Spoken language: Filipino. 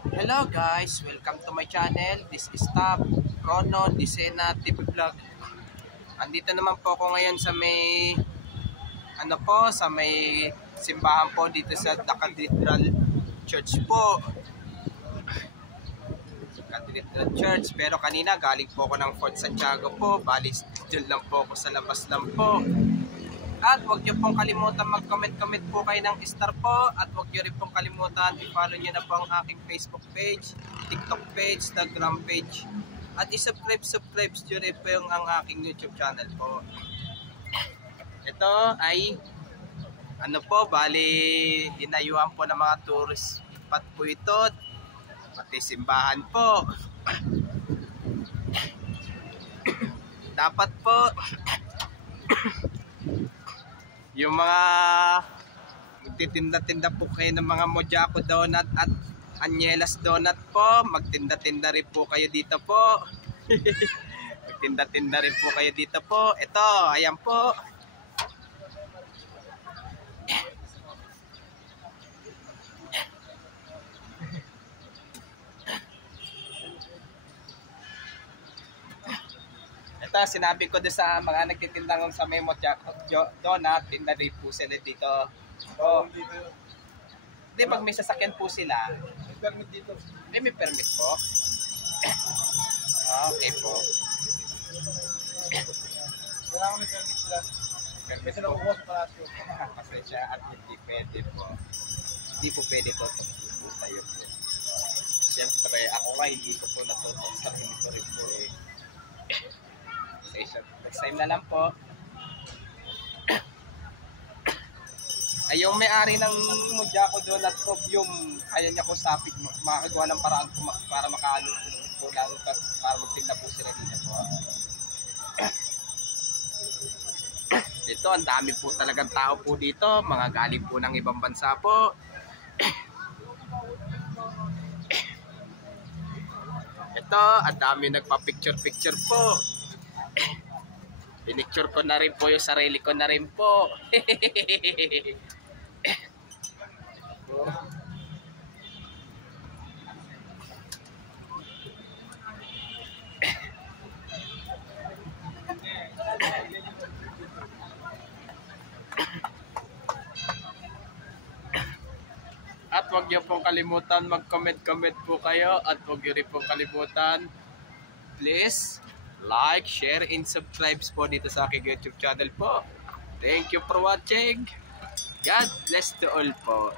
Hello guys, welcome to my channel. This is Tab Rono Disena TV Vlog. Andito naman po ako ngayon sa may sa may simbahan po dito sa The Cathedral Church po. Cathedral Church, pero kanina galing po ako ng Fort Santiago po. Bali, dyan lang po ako sa labas lang po. At huwag niyo pong kalimutan mag-comment po kayo ng star po. At huwag niyo rin pong kalimutan i-follow niyo na po ang aking Facebook page, TikTok page, Instagram page. At i-subscribe niyo rin po yung ang aking YouTube channel po. Ito ay bali inayuhan po ng mga tourist spot po ito. Pati simbahan po. Dapat po yung mga magtitinda-tinda po kayo ng mga Mojako Donut at Anyelas Donut po, magtinda-tinda rin po kayo dito po. Magtinda-tinda rin po kayo dito po. Ito, ayan po. Ito, sinabi ko din sa mga nagtitinda ng sa may Mojako Donut, tinda rin po sila dito. So, di pag may sasakyan po sila, may permit dito. May permit po. Okay po. Wala akong may permit sila. Permit Sila po. kuha sa palasyo. Pasensya at hindi pwede po. Hindi po pwede po po sa'yo po. Siyempre, ako nga hindi ko po natutok sa ko rin po eh. Next time na lang po. Ay, yung may-ari ng Mojako Donut po, yung kaya niya ko sapig, makagawa ng paraan po para makaano po lang, para magtinda po sila dito po. Dito, ang dami po talagang tao po dito, mga galing po ng ibang bansa po. Ito, ang dami nagpa-picture po. Pinicture ko na rin po yung sarili ko na rin po. At huwag niyo pong kalimutan mag-comment po kayo. At huwag niyo rin pong kalimutan, please like, share, and subscribe po dito sa aking YouTube channel po. Thank you for watching. God bless to all po.